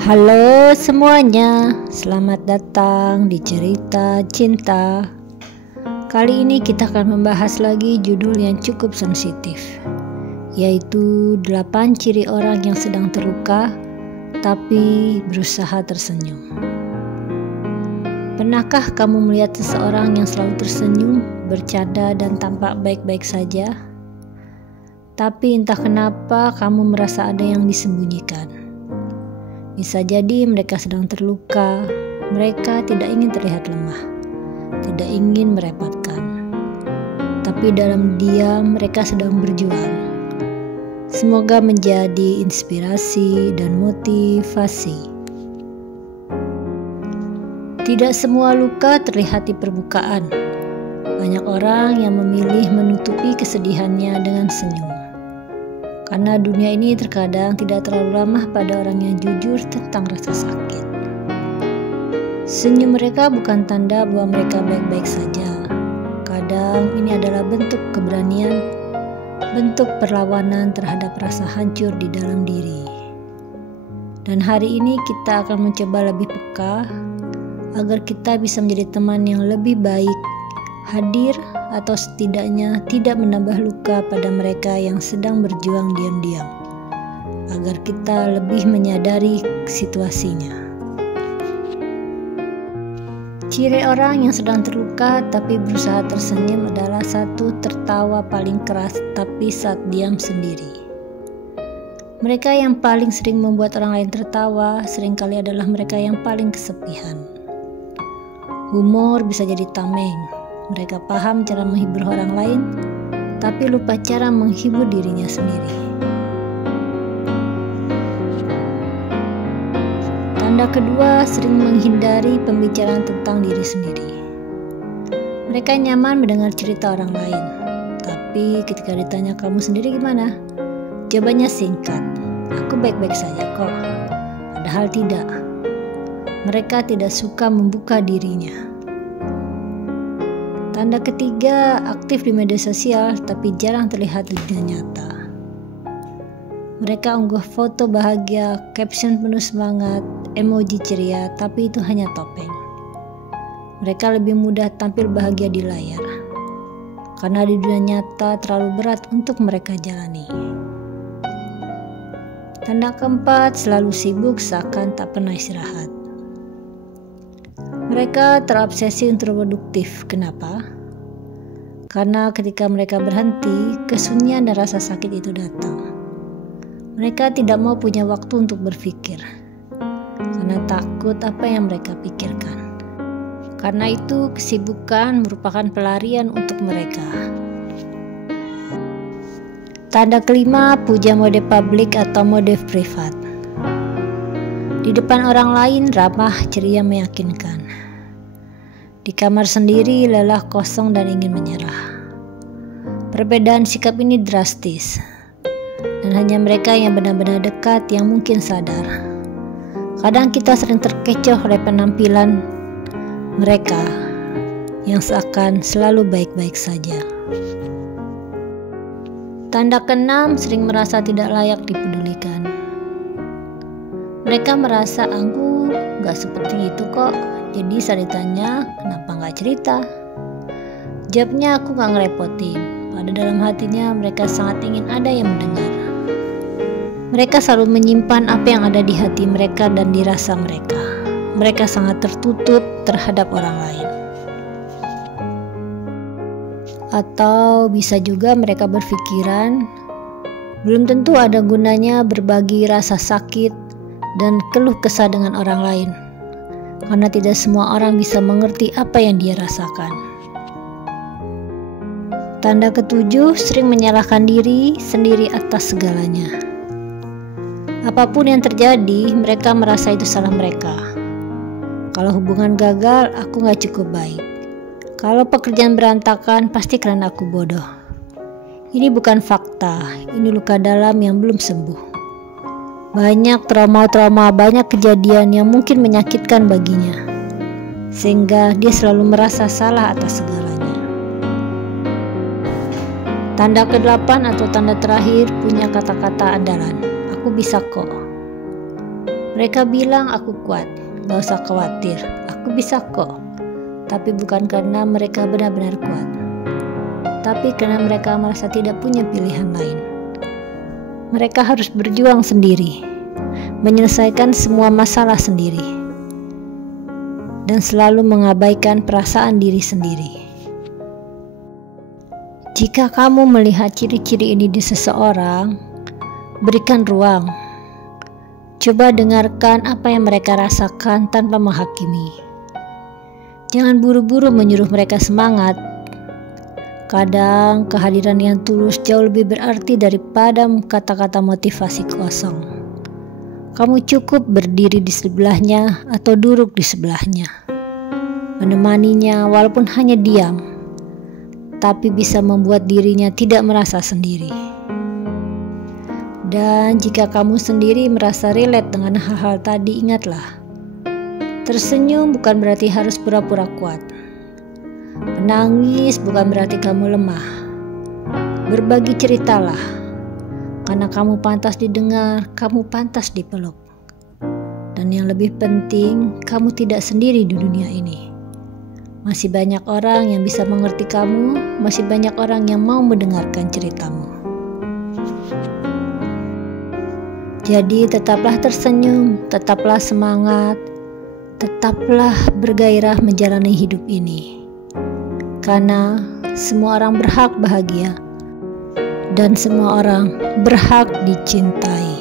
Halo semuanya, selamat datang di Cerita Cinta. Kali ini kita akan membahas lagi judul yang cukup sensitif, yaitu 8 ciri orang yang sedang terluka tapi berusaha tersenyum. Pernahkah kamu melihat seseorang yang selalu tersenyum, bercanda dan tampak baik-baik saja? Tapi entah kenapa kamu merasa ada yang disembunyikan. Bisa jadi mereka sedang terluka, mereka tidak ingin terlihat lemah, tidak ingin merepotkan. Tapi dalam diam mereka sedang berjuang. Semoga menjadi inspirasi dan motivasi. Tidak semua luka terlihat di permukaan. Banyak orang yang memilih menutupi kesedihannya dengan senyum. Karena dunia ini terkadang tidak terlalu ramah pada orang yang jujur tentang rasa sakit. Senyum mereka bukan tanda bahwa mereka baik-baik saja. Kadang ini adalah bentuk keberanian, bentuk perlawanan terhadap rasa hancur di dalam diri. Dan hari ini kita akan mencoba lebih peka agar kita bisa menjadi teman yang lebih baik, hadir atau setidaknya tidak menambah luka pada mereka yang sedang berjuang diam-diam, agar kita lebih menyadari situasinya. Ciri orang yang sedang terluka tapi berusaha tersenyum adalah 1, tertawa paling keras tapi saat diam sendiri. Mereka yang paling sering membuat orang lain tertawa seringkali adalah mereka yang paling kesepian. Humor bisa jadi tameng. Mereka paham cara menghibur orang lain, tapi lupa cara menghibur dirinya sendiri. Tanda kedua, sering menghindari pembicaraan tentang diri sendiri. Mereka nyaman mendengar cerita orang lain, tapi ketika ditanya kamu sendiri gimana? Jawabannya singkat, aku baik-baik saja kok. Padahal tidak. Mereka tidak suka membuka dirinya. Tanda ketiga, aktif di media sosial tapi jarang terlihat di dunia nyata. Mereka unggah foto bahagia, caption penuh semangat, emoji ceria, tapi itu hanya topeng. Mereka lebih mudah tampil bahagia di layar, karena di dunia nyata terlalu berat untuk mereka jalani. Tanda keempat, selalu sibuk seakan tak pernah istirahat. Mereka terobsesi untuk produktif. Kenapa? Karena ketika mereka berhenti, kesunyian dan rasa sakit itu datang. Mereka tidak mau punya waktu untuk berpikir, karena takut apa yang mereka pikirkan. Karena itu, kesibukan merupakan pelarian untuk mereka. Tanda kelima, puja mode publik atau mode privat. Di depan orang lain ramah, ceria, meyakinkan. Di kamar sendiri lelah, kosong dan ingin menyerah. Perbedaan sikap ini drastis, dan hanya mereka yang benar-benar dekat yang mungkin sadar. Kadang kita sering terkecoh oleh penampilan mereka yang seakan selalu baik-baik saja. Tanda keenam, sering merasa tidak layak dipedulikan. Mereka merasa aku gak seperti itu kok. Jadi saat ditanya, kenapa gak cerita? Jawabnya, aku gak ngerepotin. Pada dalam hatinya mereka sangat ingin ada yang mendengar. Mereka selalu menyimpan apa yang ada di hati mereka dan dirasa mereka. Mereka sangat tertutup terhadap orang lain. Atau bisa juga mereka berpikiran, belum tentu ada gunanya berbagi rasa sakit dan keluh kesah dengan orang lain. Karena tidak semua orang bisa mengerti apa yang dia rasakan. Tanda ketujuh, sering menyalahkan diri sendiri atas segalanya. Apapun yang terjadi, mereka merasa itu salah mereka. Kalau hubungan gagal, aku gak cukup baik. Kalau pekerjaan berantakan, pasti karena aku bodoh. Ini bukan fakta, ini luka dalam yang belum sembuh. Banyak trauma-trauma, banyak kejadian yang mungkin menyakitkan baginya, sehingga dia selalu merasa salah atas segalanya. Tanda ke-8 atau tanda terakhir punya kata-kata andalan, aku bisa kok. Mereka bilang aku kuat, gak usah khawatir, aku bisa kok. Tapi bukan karena mereka benar-benar kuat, tapi karena mereka merasa tidak punya pilihan lain. Mereka harus berjuang sendiri, menyelesaikan semua masalah sendiri, dan selalu mengabaikan perasaan diri sendiri. Jika kamu melihat ciri-ciri ini di seseorang, berikan ruang. Coba dengarkan apa yang mereka rasakan tanpa menghakimi. Jangan buru-buru menyuruh mereka semangat. Kadang kehadiran yang tulus jauh lebih berarti daripada kata-kata motivasi kosong. Kamu cukup berdiri di sebelahnya atau duduk di sebelahnya, menemaninya walaupun hanya diam, tapi bisa membuat dirinya tidak merasa sendiri. Dan jika kamu sendiri merasa relate dengan hal-hal tadi, ingatlah, tersenyum bukan berarti harus pura-pura kuat. Menangis bukan berarti kamu lemah. Berbagi ceritalah, karena kamu pantas didengar, kamu pantas dipeluk. Dan yang lebih penting, kamu tidak sendiri di dunia ini. Masih banyak orang yang bisa mengerti kamu, masih banyak orang yang mau mendengarkan ceritamu. Jadi tetaplah tersenyum, tetaplah semangat, tetaplah bergairah menjalani hidup ini. Karena semua orang berhak bahagia dan semua orang berhak dicintai.